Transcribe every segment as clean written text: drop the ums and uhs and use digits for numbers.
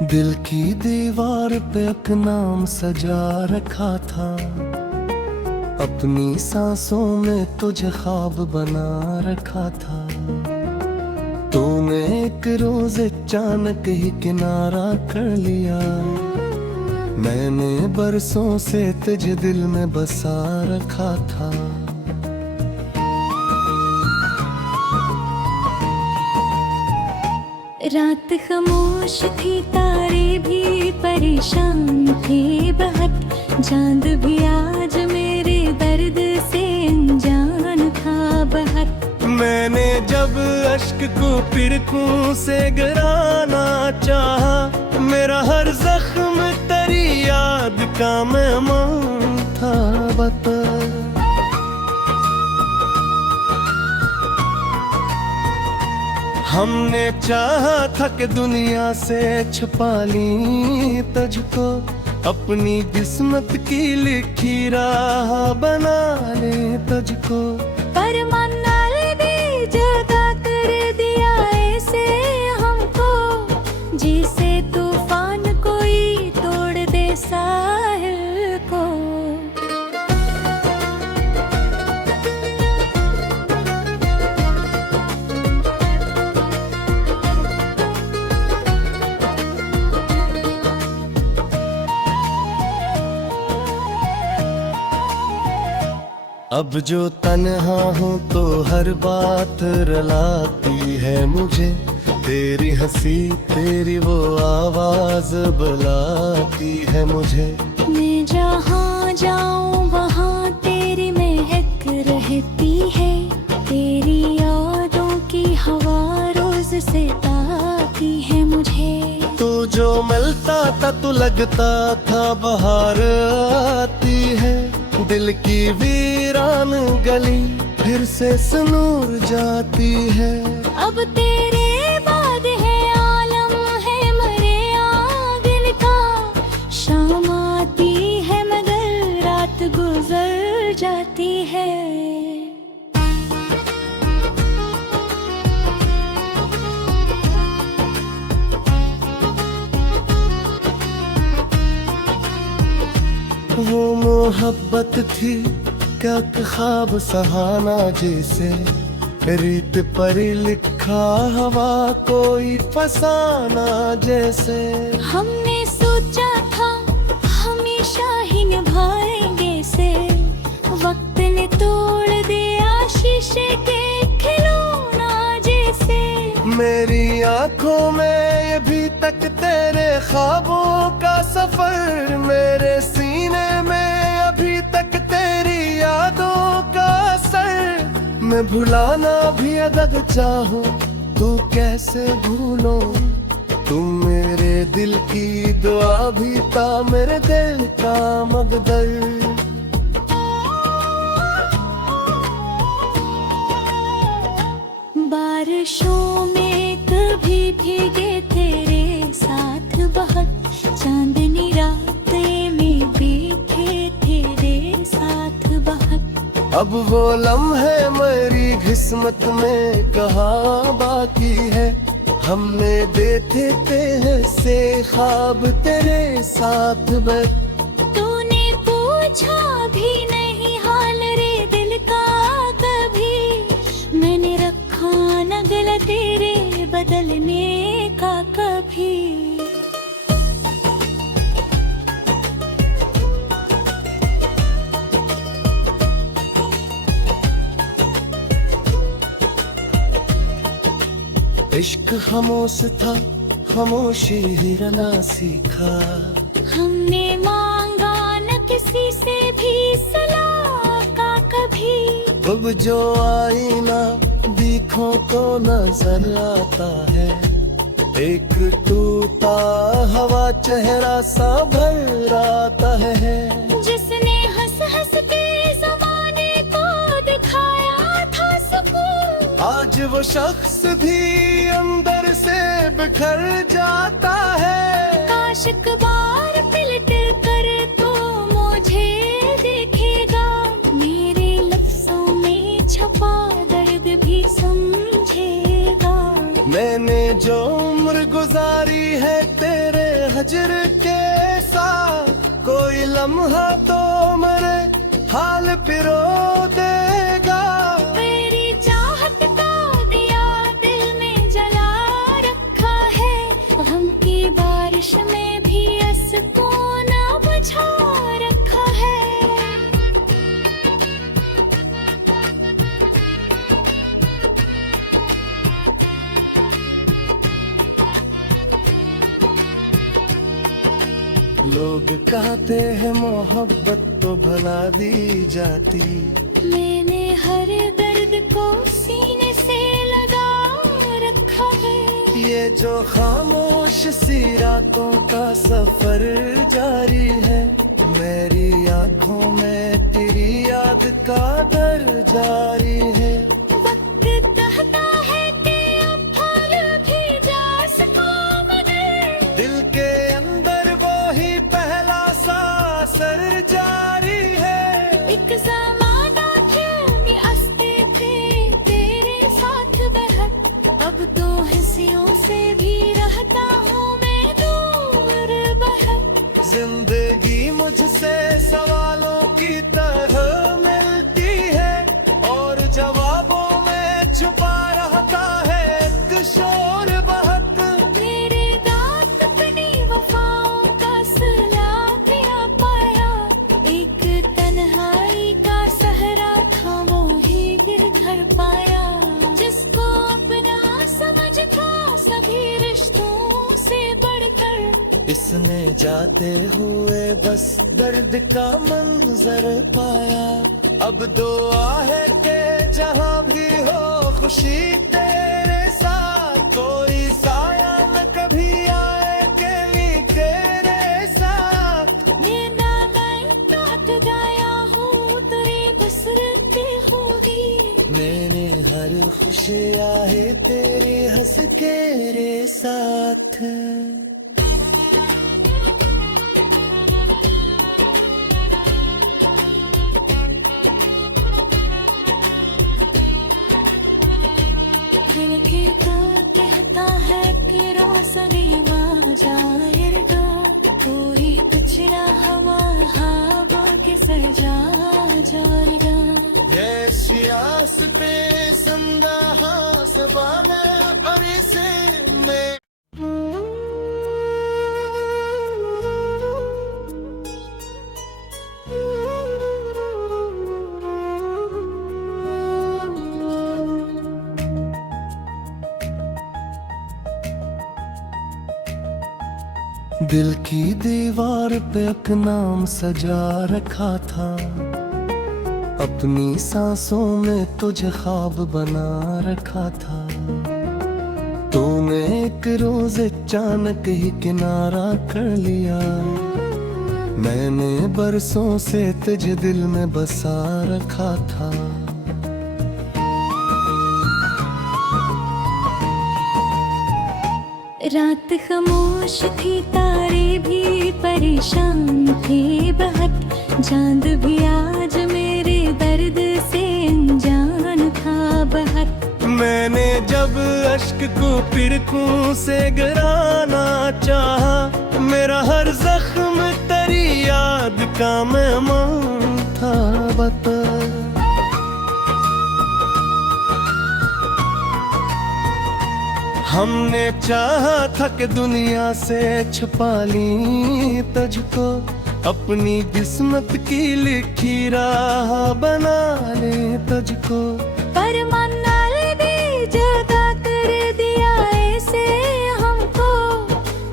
दिल की दीवार पे अपना नाम सजा रखा था, अपनी सांसों में तुझे ख्वाब बना रखा था। तूने एक रोज अचानक ही किनारा कर लिया, मैंने बरसों से तुझे दिल में बसा रखा था। रात खामोश थी, तारे भी परेशान थे बहुत, चांद भी आज मेरे दर्द से अनजान था बहुत। मैंने जब अश्क को पिरकों से गिराना चाहा, मेरा हर जख्म तेरी याद का मेहमान था बता। हमने चाहा था कि दुनिया से छुपा ली तुझको, अपनी किस्मत की लिखी राह बना ले तुझको। पर मन्नल भी जगा कर दिया ऐसे हमको, जिसे तूफान कोई तोड़ दे साहिल को। अब जो तन्हा हूँ तो हर बात रुलाती है मुझे, तेरी हंसी तेरी वो आवाज बुलाती है मुझे। मैं जहाँ जाऊँ वहाँ तेरी महक रहती है, तेरी यादों की हवा रोज से आती है मुझे। तू जो मिलता था तो लगता था बाहर आती है, दिल की वीरान गली फिर से सनूर जाती है। अब तेरे बाद है आलम है मरे आंगन का, शाम आती है मगर रात गुजर जाती है। वो मोहब्बत थी क्या ख्वाब सहाना जैसे, रीत पर लिखा हवा कोई फसाना जैसे। हमने सोचा था हमेशा ही निभाएंगे से, वक्त ने तोड़ दिया शीशे के खिलौना जैसे। मेरी आंखों में अभी तक तेरे ख्वाबों का सफर, मेरे सीने में अभी तक तेरी यादों का असर। मैं भुलाना भी अगर चाहूँ तू कैसे भूलो, तुम मेरे दिल की दुआ भी था मेरे दिल का मकदर। बारिशों में कभी भीगे तेरे साथ बहुत, चांदनी रातें में बीते तेरे साथ बहुत। अब वो लम्हे मेरी किस्मत में कहाँ बाकी है, हमने देखे थे से ख्वाब तेरे साथ बस। तूने पूछा भी नहीं हाल रे दिल का कभी, मैंने रखा न गला तेरे बदलने का कभी। इश्क खामोश था, खामोशी ही रहना सीखा। हमने मांगा न किसी से भी सलाह का कभी, अब जो आईना देखो तो नजर आता है, एक टूटा हवा चेहरा सा भर आता है। जिसने हंस हंस के जमाने को दिखाया था सुकून, आज वो शख्स भी अंदर से बिखर जाता है। काश एक बार पलट कर तो मुझे देखेगा, मेरे लफ्जों में छपा दर्द भी समझेगा। मैंने मैंने जो उम्र गुजारी है तेरे हजर के साथ, कोई लम्हा तो मेरे हाल पिरो देगा। तेरी चाहत का दिया दिल में जला रखा है, गम की बारिश में भी सुकून बुझा रखा है। लोग कहते हैं मोहब्बत तो भला दी जाती, मैंने हर दर्द को सीने से लगा रखा है। ये जो खामोश सी रातों का सफर जारी है, मेरी आंखों में तेरी याद का दर जारी है। वक्त कहता है कि अब फल भी जा सको मगर दिल के अंदर वो ही पहला सा असर जारी है। एक ज़माना थे कि हंसते थे तेरे साथ बहक, अब तो हंसियों से भी रहता हूँ मैं दूर बहक। जिंदगी मुझसे सवालों की तरह मिलती है, और जवाबों में छुपा रहता है एक शोर बहक। तेरे दांत अपनी वफाओं का सिला दिया पाया, एक तन्हाई का सहरा था वो ही गिरधर पाया। जिसको अपना समझ था सभी रिश्तों से बढ़कर, इसने जाते हुए बस दर्द का मंजर पाया। अब दुआ है कि जहाँ भी हो खुशी तेरे साथ, कोई साया न कभी आए कभी तेरे साथ। मैं ना नात गाया हूँ तेरे गुजरते होगी, मैंने हर खुशी आए तेरे हंस के रे साथ। दिल तो कहता है कि रोशनी जाएगा, कोई कचरा हवा हवा के सर जा जाएगा। सियास पे संदा हासबाने और इसे में दिल की दीवार पे अपना नाम सजा रखा था, अपनी सांसों में तुझे ख्वाब बना रखा था। तूने एक रोज अचानक ही किनारा कर लिया, मैंने बरसों से तुझे दिल में बसा रखा था। रात खामोश थी, तारे भी परेशान थे बहुत, चांद भी आज मेरे दर्द से अनजान था बहुत। मैंने जब अश्क को पिरकों से गिराना चाहा, मेरा हर जख्म तेरी याद का मेहमान था बता। हमने चाहा था कि दुनिया से छुपा ली तुझको, अपनी किस्मत की लिखी राह बना ले तुझको। पर मन्ना दे जगा कर दिया ऐसे हमको,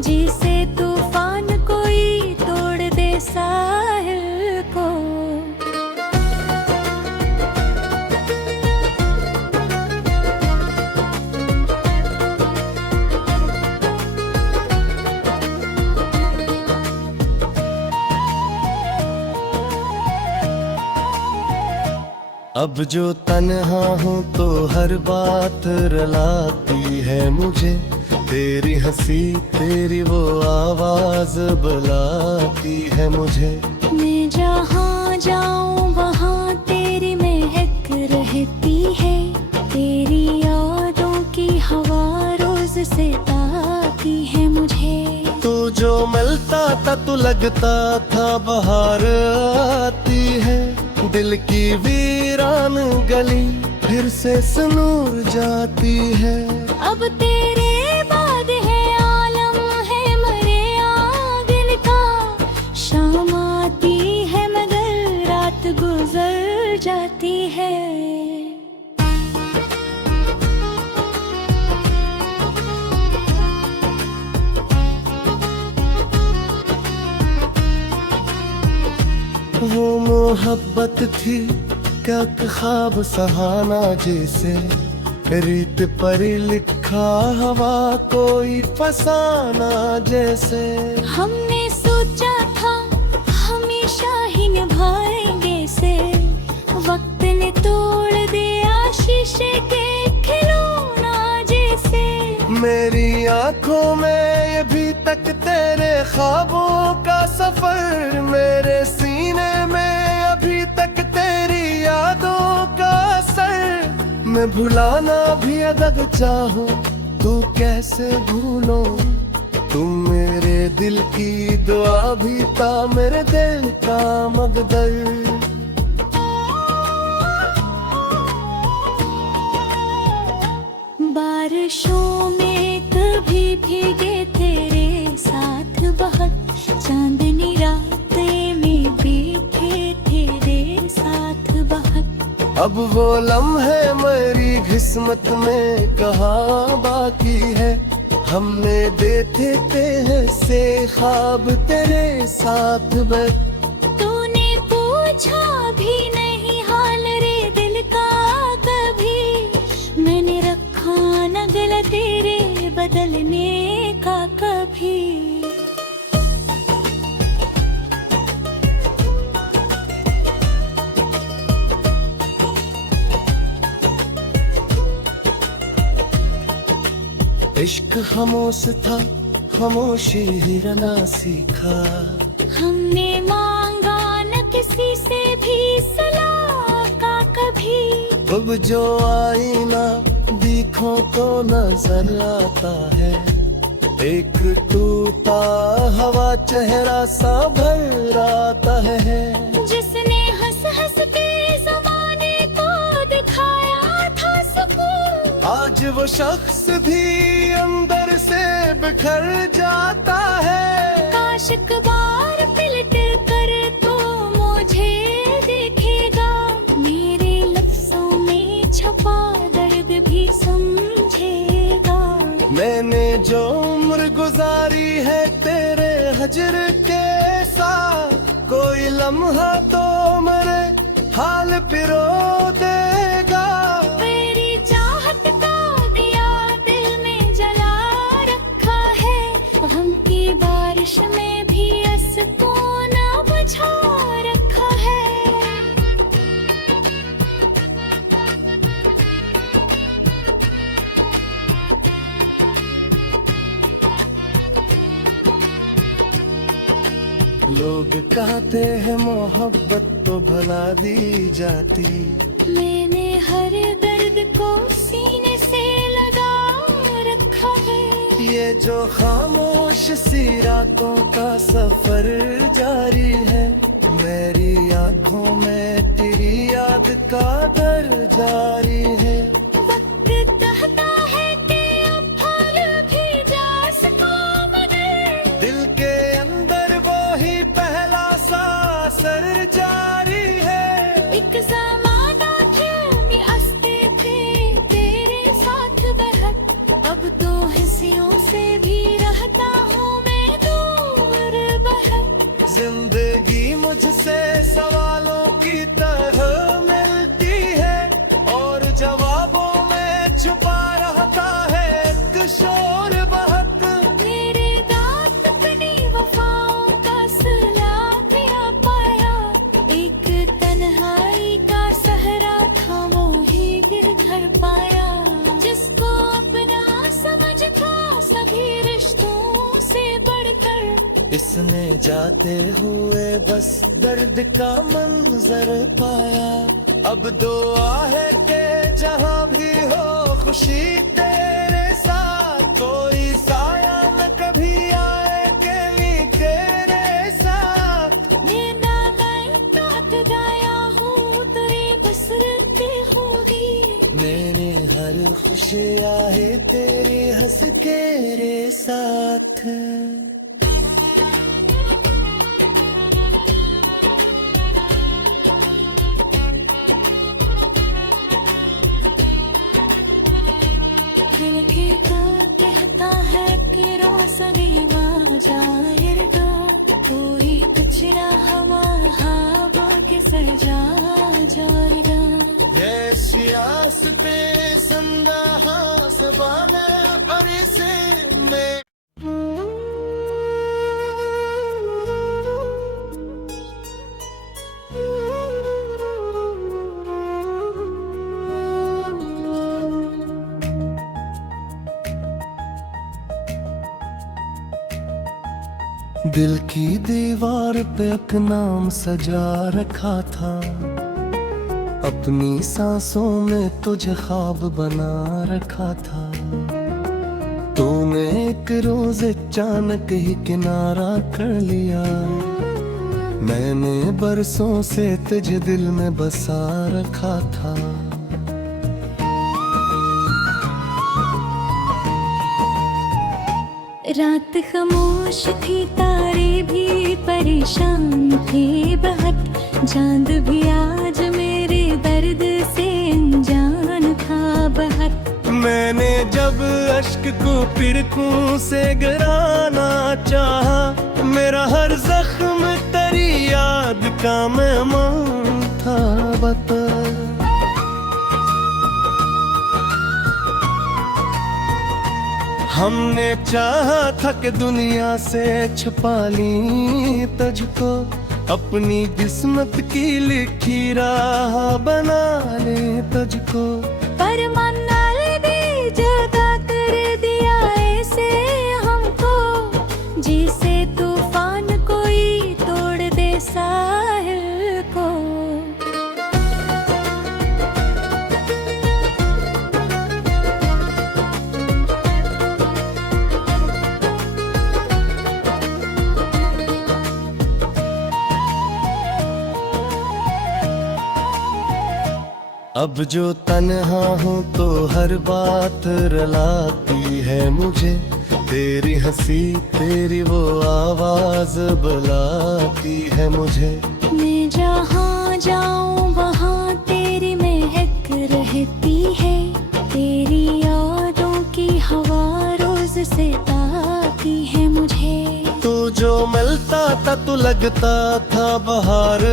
जिसे तूफान कोई तोड़ दे साहिल को। अब जो तन्हा हूँ तो हर बात रुलाती है मुझे, तेरी हंसी तेरी वो आवाज बुलाती है मुझे। मैं जहाँ जाऊँ वहाँ तेरी महक रहती है, तेरी यादों की हवा रोज से ताकती है मुझे। तू जो मिलता था तो लगता था बाहर आती है, दिल की वीरान गली फिर से सनूर जाती है। अब तेरे बाद है आलम है मरे आंगन का, शाम आती है मगर रात गुजर जाती है। वो मोहब्बत थी क्या ख्वाब सहाना जैसे, रीत पर लिखा हवा कोई फसाना जैसे। हमने सोचा था हमेशा ही निभाएंगे से, वक्त ने तोड़ दिया शीशे के खिलौना जैसे। मेरी आंखों में अभी तक तेरे ख्वाबों का सफर, मेरे सीने में अभी तक तेरी यादों का असर। मैं भुलाना भी अगर चाहूं तू कैसे भूलो, तुम मेरे दिल की दुआ भी था मेरे दिल का मकदर। बारिशों में कभी भीगे तेरे साथ बहुत, चांदनी रातें में बीते तेरे साथ बहुत। अब वो लम्हे मेरी किस्मत में कहाँ बाकी है, हमने देखे थे से ख्वाब तेरे साथ बस। तूने पूछा भी नहीं हाल रे दिल का कभी, मैंने रखा न दिल तेरे बदलने का कभी। इश्क खामोश था खामोशी ही रहना सीखा, हमने मांगा न किसी से भी सलाह का कभी। अब जो आईना देखो तो नजर आता है, एक टूटा हवा चेहरा सा भर आता है। जिसने हंस हंस के जमाने को दिखाया था सुकून, आज वो शख्स भी अंदर से बिखर जाता है। काश एक बार पलट कर तो मुझे देखेगा, मेरे लफ्जों में छपा दर्द भी समझेगा। मैंने जो उम्र गुजारी है तेरे हजर के साथ, कोई लम्हा तो मेरे हाल पिरो देगा। तेरी चाहत का दिया दिल में जला रखा है, गम की बारिश में भी सुकून बुझा रखा है। लोग कहते हैं मोहब्बत तो भला दी जाती, मैंने हर दर्द को सीने से लगा रखा है। ये जो खामोश सी रातों का सफर जारी है, मेरी आंखों में तेरी याद का दर जारी है। वक्त कहता है कि अब फल भी जा सको मगर, दिल के अंदर वो ही पहला सा असर जारी है। एक ज़माना थे भी हंसते थे तेरे साथ बहक, अब तो हंसियों से भी रहता हूँ मैं दूर बहक। जिंदगी मुझसे सवालों की तरह मिलती है, और जवाबों में छुपा रहता है एक शोर बहक। मेरे दांत अपनी वफाओं का सिला पिया पाया, एक तन्हाई का सहरा था वो ही गिर घर पाया। जिसको अपना समझ था सभी रिश्तों से बढ़कर, इसने जाते हुए बस दर्द का मंजर पाया। अब दुआ है कि जहाँ भी हो खुशी तेरे साथ, कोई साया न कभी आए केली तेरे साथ। मेरा मैं रात गाया हूँ तेरी बसरत होगी। मैंने हर खुशी आए तेरे हंस के रे साथ। खिड़कीता कहता है कि रोशनी जाएगा। कोई कचरा हवा हवा के सजा जाएगा। ऐसी आस पे संदा सबने और इसे मैं दिल की दीवार पे अपना नाम सजा रखा था। अपनी सांसों में तुझे ख्वाब बना रखा था। तूने एक रोज अचानक ही किनारा कर लिया। मैंने बरसों से तुझे दिल में बसा रखा था। रात खामोश थी, तारे भी परेशान थे बहुत। चांद भी आज मेरे दर्द से अनजान था बहुत। मैंने जब अश्क को पिरकों से गिराना चाहा, मेरा हर जख्म तेरी याद का मेहमान था बता। हमने चाहा था कि दुनिया से छुपा ली तुझको। अपनी किस्मत की लिखी राह बना ले तुझको। पर मन्नल भी जगा कर दिया ऐसे हमको, जिसे तूफान कोई तोड़ दे साहिल को। अब जो तन्हा हूँ तो हर बात रुलाती है मुझे। तेरी हंसी तेरी वो आवाज बुलाती है मुझे। मैं जहाँ जाऊँ वहाँ तेरी महक रहती है। तेरी यादों की हवा रोज से आती है मुझे। तू जो मिलता था तो लगता था बाहर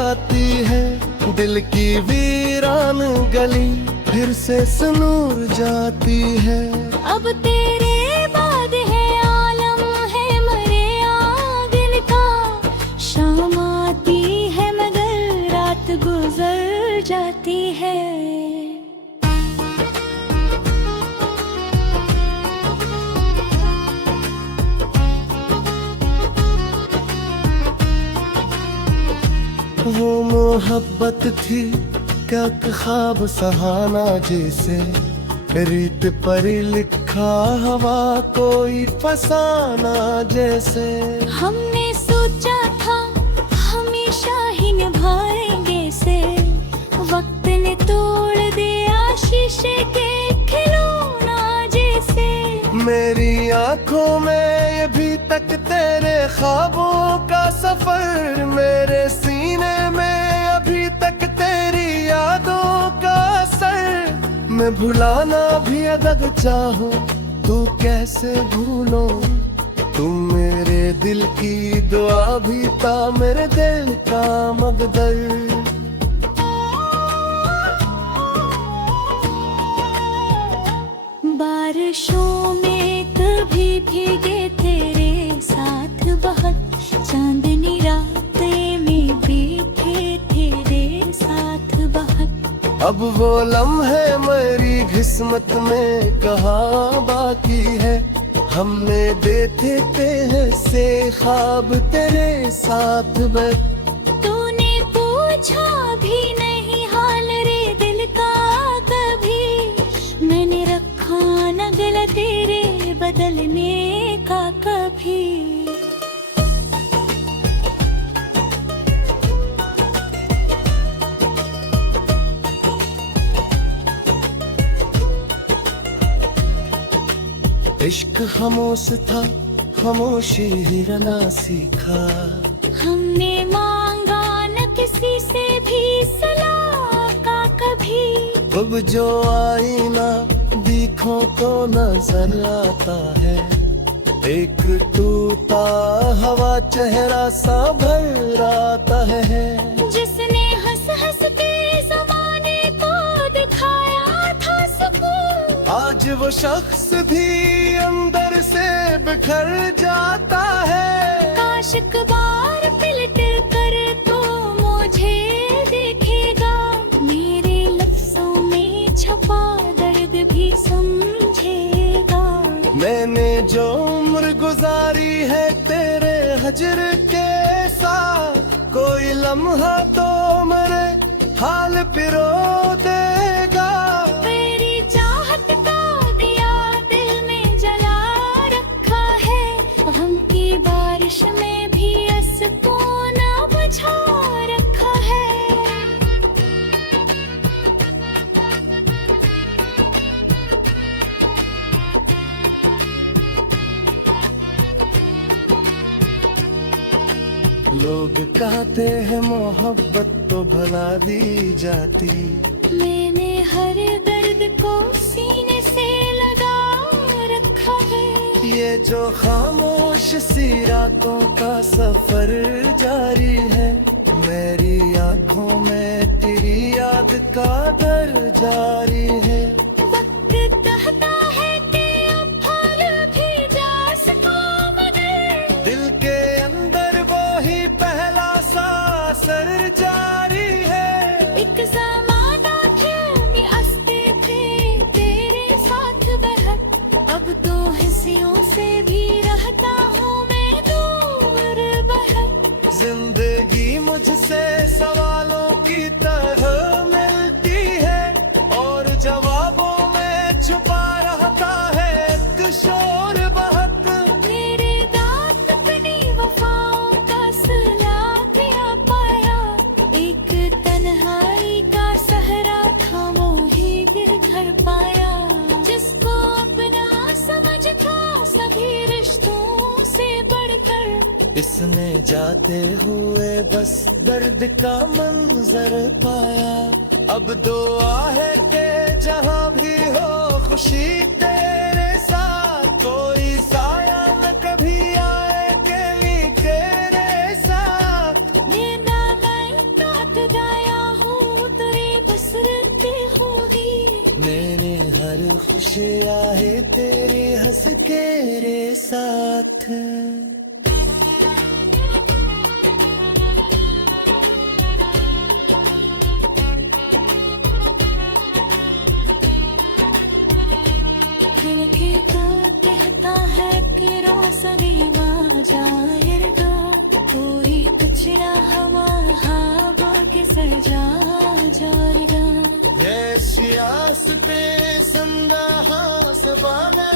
आती है। दिल की वीरान गली फिर से सनूर जाती है। अब तेरे बाद है आलम है मरे आंगन का। शाम आती है मगर रात गुजर जाती है। वो मोहब्बत थी क्या ख्वाब सहाना जैसे। रीत पर लिखा हवा कोई फसाना जैसे। हमने सोचा था हमेशा ही निभाएंगे से। वक्त ने तोड़ दिया शीशे के खिलौना जैसे। मेरी आंखों में अभी तक तेरे ख्वाबों का सफर। मेरे सीने में अभी तक तेरी यादों का असर। मैं भुलाना भी अगर चाहूँ तू कैसे भूलो। तुम मेरे दिल की दुआ भी था मेरे दिल का मकदर। बारिशों में कभी भीगे तेरे साथ बहुत। चांदनी रातें में बीते तेरे साथ बहुत। अब वो लम्हे मेरी किस्मत में कहाँ बाकी है। हमने देखे थे से ख्वाब तेरे साथ बस। तूने पूछा भी नहीं हाल रे दिल का कभी। मैंने रखा न गला तेरे बदलने का कभी। इश्क खामोश था, खामोशी ही रहना सीखा। हमने मांगा न किसी से भी सलाह का कभी। अब जो आईना देखो तो नजर आता है, एक टूटा हवा चेहरा सा भर आता है। जिसने हंस हंस के जमाने को दिखाया था सुकून, आज वो शख्स भी अंदर से बिखर जाता है। काश एक बार पलट कर तो मुझे देखेगा, मेरे लफ्जों में छपा दर्द भी समझेगा। मैंने जो उम्र गुजारी है तेरे हजर के साथ, कोई लम्हा तो मेरे हाल पिरो देगा। तेरी चाहत का दिया दिल में जला रखा है, गम की बारिश में भी सुकून बुझा रखा है। लोग कहते हैं मोहब्बत तो भला दी जाती, मैंने हर दर्द को सीने से लगा रखा है। ये जो खामोश सी रातों का सफर जारी है, मेरी आंखों में तेरी याद का दर जारी है। वक्त कहता है कि अब फल भी जा सको, मगर दिल के अंदर वो ही पहला सा असर जारी है। एक ज़माना थे कि हंसते थे तेरे साथ बहक, अब तो हंसियों से भी रहता हूँ मैं दूर बहक। जिंदगी मुझसे सवालों की तरह मिलती है, और जवाबों में छुपा रहता है एक शोर बहक। मेरे दांत अपनी वफाओं का सिला पिया पाया, एक तन्हाई का सहरा था वो ही गिर घर पाया। जिसको अपना समझ था सभी रिश्तों से बढ़कर, इसने जाते हुए बस दर्द का मंजर पाया। अब दुआ है कि जहाँ भी हो खुशी तेरे साथ, कोई साया न कभी आए केली तेरे साथ। मैं काट गया हूँ तेरी बसरत होगी, मैंने हर खुशी आहे तेरे हंस के रे साथ। खिड़की तो कहता है कि रोशनी जाएगा, कोई कचरा हवा हवा के सर जा जाएगा। सियास पे संदा हास बाने